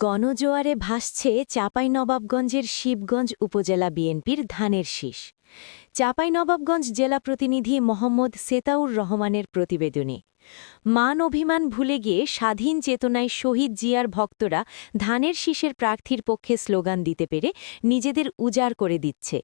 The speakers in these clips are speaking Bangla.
গণজোয়ারে ভাসছে চাঁপাইনবাবগঞ্জের শিবগঞ্জ উপজেলা বিএনপির ধানের শীষ। চাঁপাইনবাবগঞ্জ জেলা প্রতিনিধি মোহাম্মদ সেতাউর রহমানের প্রতিবেদনে মান অভিমান ভুলে গিয়ে স্বাধীন চেতনায় শহীদ জিয়ার ভক্তরা ধানের শীষের প্রার্থীর পক্ষে স্লোগান দিতে পেরে নিজেদের উজাড় করে দিচ্ছে।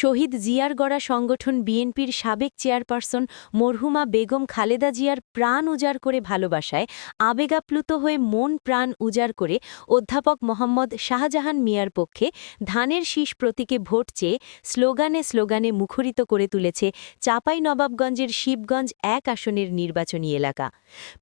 শহীদ জিয়ার গড়া সংগঠন বিএনপির সাবেক চেয়ারপারসন মরহুমা বেগম খালেদা জিয়ার প্রাণ উজাড় করে ভালোবাসায় আবেগাপ্লুত হয়ে মন প্রাণ উজাড় করে অধ্যাপক মোহাম্মদ শাহজাহান মিয়ার পক্ষে ধানের শীষ প্রতীকে ভোট চেয়ে স্লোগানে স্লোগানে মুখরিত করে তুলেছে চাঁপাইনবাবগঞ্জের শিবগঞ্জ ১ আসনের নির্বাচনী এলাকা।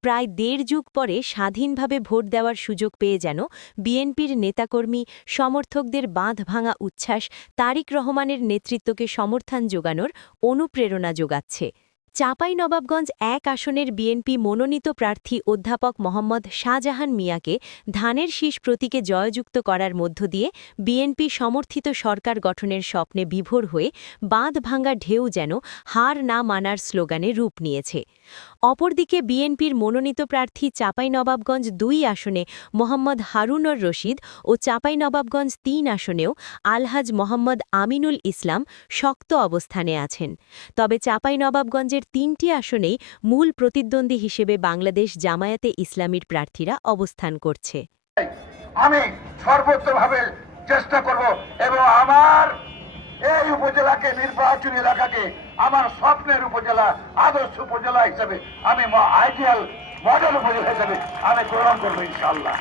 প্রায় দেড় যুগ পরে স্বাধীনভাবে ভোট দেওয়ার সুযোগ পেয়ে যেন বিএনপির নেতাকর্মী সমর্থকদের বাঁধ ভাঙা উচ্ছ্বাস তারিক রহমানের নেতৃত্বকে সমর্থন যোগানোর অনুপ্রেরণা যোগাচ্ছে। চাঁপাইনবাবগঞ্জ ১ আসনের বিএনপি মনোনীত প্রার্থী অধ্যাপক মোহাম্মদ শাহজাহান মিয়াকে ধানের শীষ প্রতীকে জয়যুক্ত করার মধ্য দিয়ে বিএনপি সমর্থিত সরকার গঠনের স্বপ্নে বিভোর হয়ে বাঁধ ভাঙা ঢেউ যেন হার না মানার স্লোগানে রূপ নিয়েছে। অপরদিকে বিএনপির মনোনীত প্রার্থী চাঁপাইনবাবগঞ্জ ২ আসনে মোহাম্মদ হারুনর রশিদ ও চাঁপাইনবাবগঞ্জ ৩ আসনেও আলহাজ মোহাম্মদ আমিনুল ইসলাম শক্ত অবস্থানে আছেন। তবে চাঁপাইনবাবগঞ্জের ৩টি আসনেই মূল প্রতিদ্বন্দ্বী হিসেবে বাংলাদেশ জামায়াতে ইসলামীর প্রার্থীরা অবস্থান করছে। আমি সর্বোচ্চভাবে চেষ্টা করব এবং আমার এই উপজেলাকে, নির্বাচনী এলাকাকে আমার স্বপ্নের উপজেলা, আদর্শ উপজেলা হিসেবে আমি আইডিয়াল মডেল উপজেলা হিসেবে আমি গ্রহণ করবো ইনশাআল্লাহ।